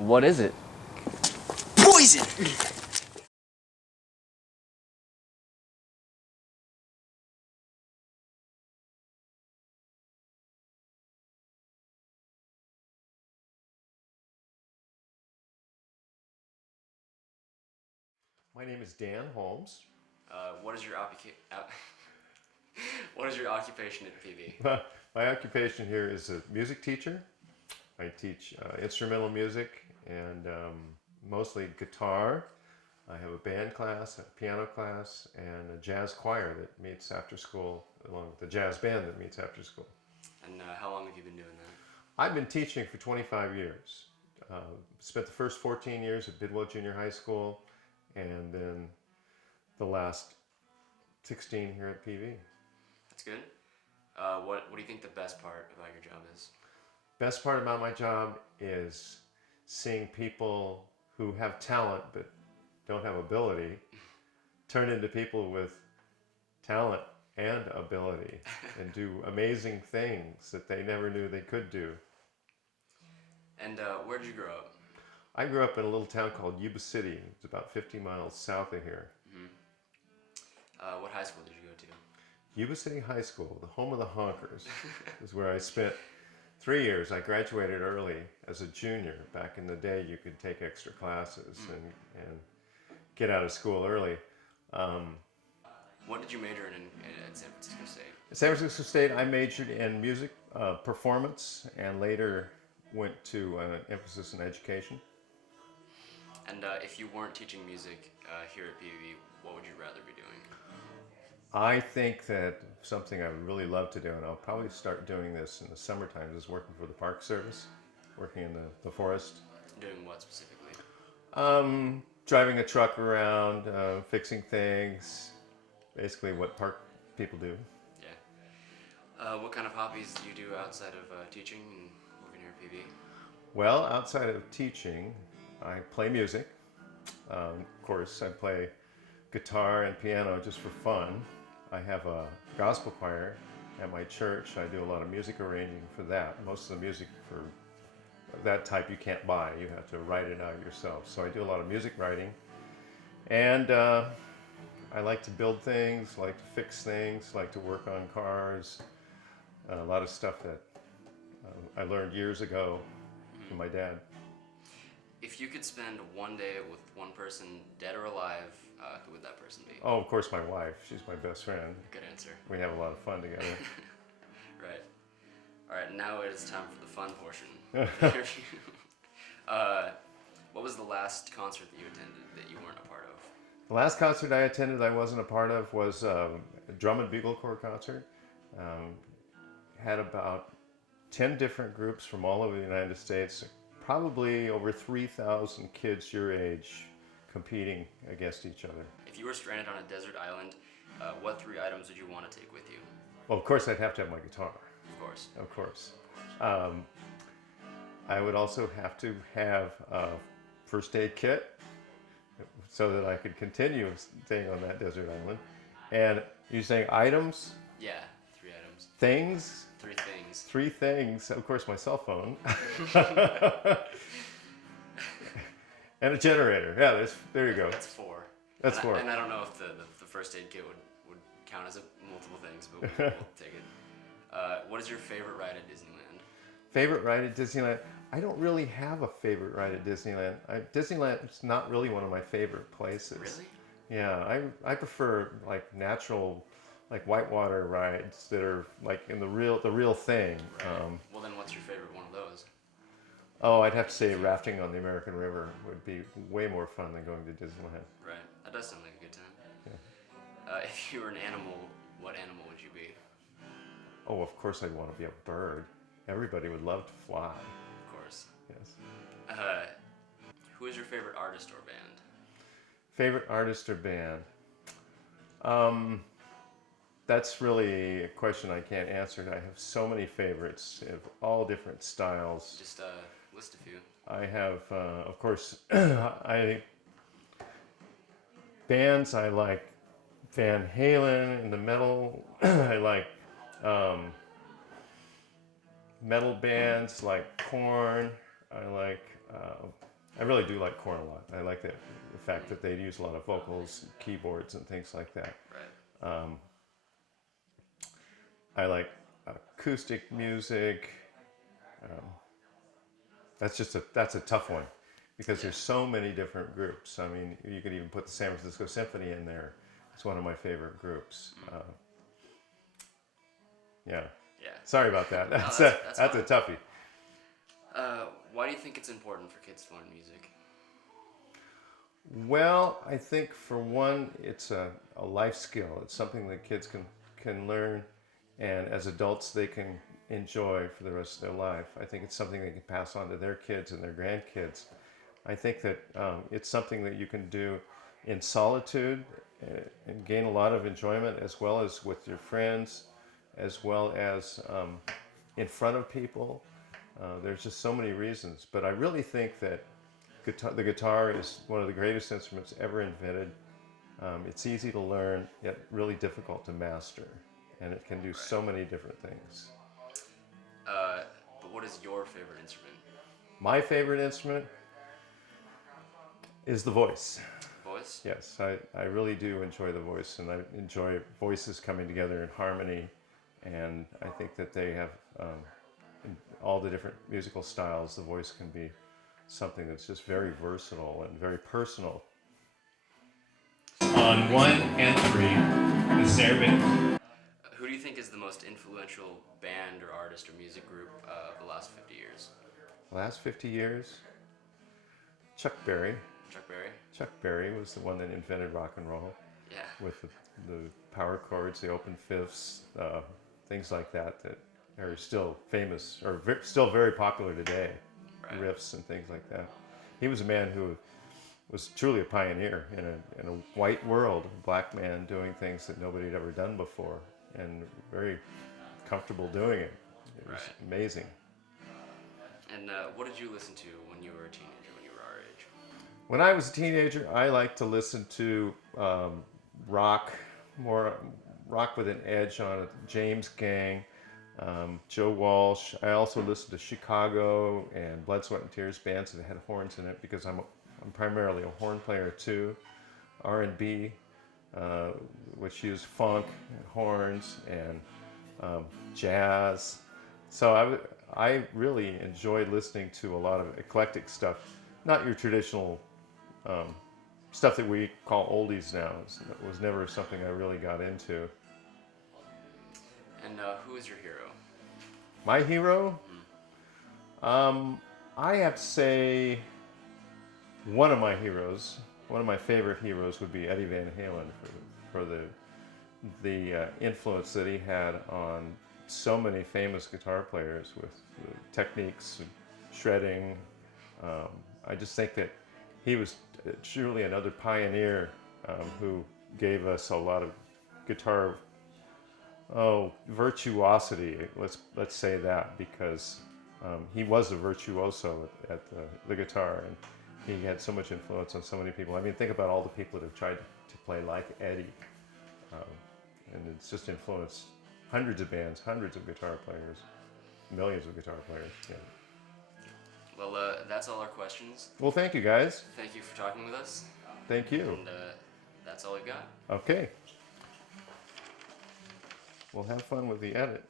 What is it? Poison! My name is Dan Holmes. What is your what is your occupation at PV? My occupation here is a music teacher. I teach instrumental music and mostly guitar. I have a band class, a piano class, and a jazz choir that meets after school, along with a jazz band that meets after school. And how long have you been doing that? I've been teaching for 25 years. Spent the first 14 years at Bidwell Junior High School, and then the last 16 here at PV. That's good. What do you think the best part about your job is? Best part about my job is seeing people who have talent but don't have ability turn into people with talent and ability and do amazing things that they never knew they could do. And where did you grow up? I grew up in a little town called Yuba City. It's about 50 miles south of here. What high school did you go to? Yuba City High School, the home of the honkers, is where I spent 3 years. I graduated early as a junior. Back in the day, you could take extra classes and get out of school early. What did you major in at San Francisco State? At San Francisco State, I majored in music performance and later went to an emphasis in education. And if you weren't teaching music here at PV, what would you rather be doing? I think that something I would really love to do, and I'll probably start doing this in the summertime, is working for the Park Service, working in the forest. Doing what specifically? Driving a truck around, fixing things, basically what park people do. Yeah. What kind of hobbies do you do outside of teaching and working here at PV? Well, outside of teaching, I play music. Of course, I play guitar and piano just for fun. I have a gospel choir at my church. I do a lot of music arranging for that. Most of the music for that type you can't buy. You have to write it out yourself. So I do a lot of music writing. And I like to build things, like to fix things, like to work on cars. A lot of stuff that I learned years ago from my dad. If you could spend one day with one person, dead or alive, who would that person be? Oh, of course, my wife. She's my best friend. Good answer. We have a lot of fun together. Right. All right, now it is time for the fun portion of the interview. What was the last concert that you attended that you weren't a part of? The last concert I attended I wasn't a part of was a drum and bugle corps concert. Had about 10 different groups from all over the United States, probably over 3,000 kids your age competing against each other. If you were stranded on a desert island, what 3 items would you want to take with you? Well, of course, I'd have to have my guitar. Of course. Of course. I would also have to have a first aid kit so that I could continue staying on that desert island. And you're saying items? Yeah, 3 items. Things? 3 things. 3 things. Of course, my cell phone. And a generator. Yeah, there you go. That's 4. That's and 4. And I don't know if the first aid kit would count as multiple things, but we'll take it. What is your favorite ride at Disneyland? Favorite ride at Disneyland? I don't really have a favorite ride at Disneyland. Disneyland is not really one of my favorite places. Really? Yeah, I prefer like natural, like whitewater rides that are like in the real thing. Right. Well, then what's your favorite one of those? Oh, I'd have to say rafting on the American River would be way more fun than going to Disneyland. Right. That does sound like a good time. Yeah. If you were an animal, what animal would you be? Oh, of course I'd want to be a bird. Everybody would love to fly. Of course. Yes. Who is your favorite artist or band? Favorite artist or band? That's really a question I can't answer. I have so many favorites of all different styles. Just list a few. I have, of course, bands. I like Van Halen in the metal. I like metal bands like Korn. I like I really do like corn a lot. I like the fact that they use a lot of vocals, and keyboards, and things like that. Right. I like acoustic music. Um, that's a tough one because there's so many different groups. I mean, you could even put the San Francisco Symphony in there. It's one of my favorite groups. Yeah. Yeah. Sorry about that. No, That's that's a fine. toughie. Why do you think it's important for kids to learn music? Well, I think for one, it's a life skill. It's something that kids can learn, and as adults they can enjoy for the rest of their life. I think it's something they can pass on to their kids and their grandkids. I think that it's something that you can do in solitude and gain a lot of enjoyment, as well as with your friends, as well as in front of people. There's just so many reasons, but I really think that the guitar is one of the greatest instruments ever invented. It's easy to learn, yet really difficult to master, and it can do so many different things. But what is your favorite instrument? My favorite instrument is the voice. Voice? Yes, I really do enjoy the voice, and I enjoy voices coming together in harmony, and I think that they have in all the different musical styles, the voice can be something that's just very versatile and very personal. On 1 and 3, the Servant. Who do you think is the most influential band or artist or music group of the last 50 years? The last 50 years, Chuck Berry. Chuck Berry? Chuck Berry was the one that invented rock and roll Yeah. with the power chords, the open fifths, things like that that are still famous or still very popular today. Right. Riffs and things like that. He was a man who was truly a pioneer in a white world, a black man doing things that nobody had ever done before, and very comfortable doing it. It was Right. amazing. And what did you listen to when you were a teenager, when you were our age? When I was a teenager, I liked to listen to rock, more rock with an edge on it. James Gang, Joe Walsh. I also listened to Chicago and Blood, Sweat and Tears bands that had horns in it because I'm primarily a horn player too. R&B, which used funk and horns and jazz. So I really enjoyed listening to a lot of eclectic stuff, not your traditional stuff that we call oldies now. It was never something I really got into. And who is your hero? My hero? I have to say one of my heroes, one of my favorite heroes would be Eddie Van Halen for the influence that he had on so many famous guitar players with the techniques and shredding. I just think that he was truly another pioneer who gave us a lot of guitar virtuosity. Let's say that, because he was a virtuoso at the guitar, and he had so much influence on so many people. I mean, think about all the people that have tried to play like Eddie, and it's just influenced hundreds of bands, hundreds of guitar players, millions of guitar players. Yeah. Well, that's all our questions. Well, thank you guys. Thank you for talking with us. Thank you. And that's all we got. Okay. We'll have fun with the edit.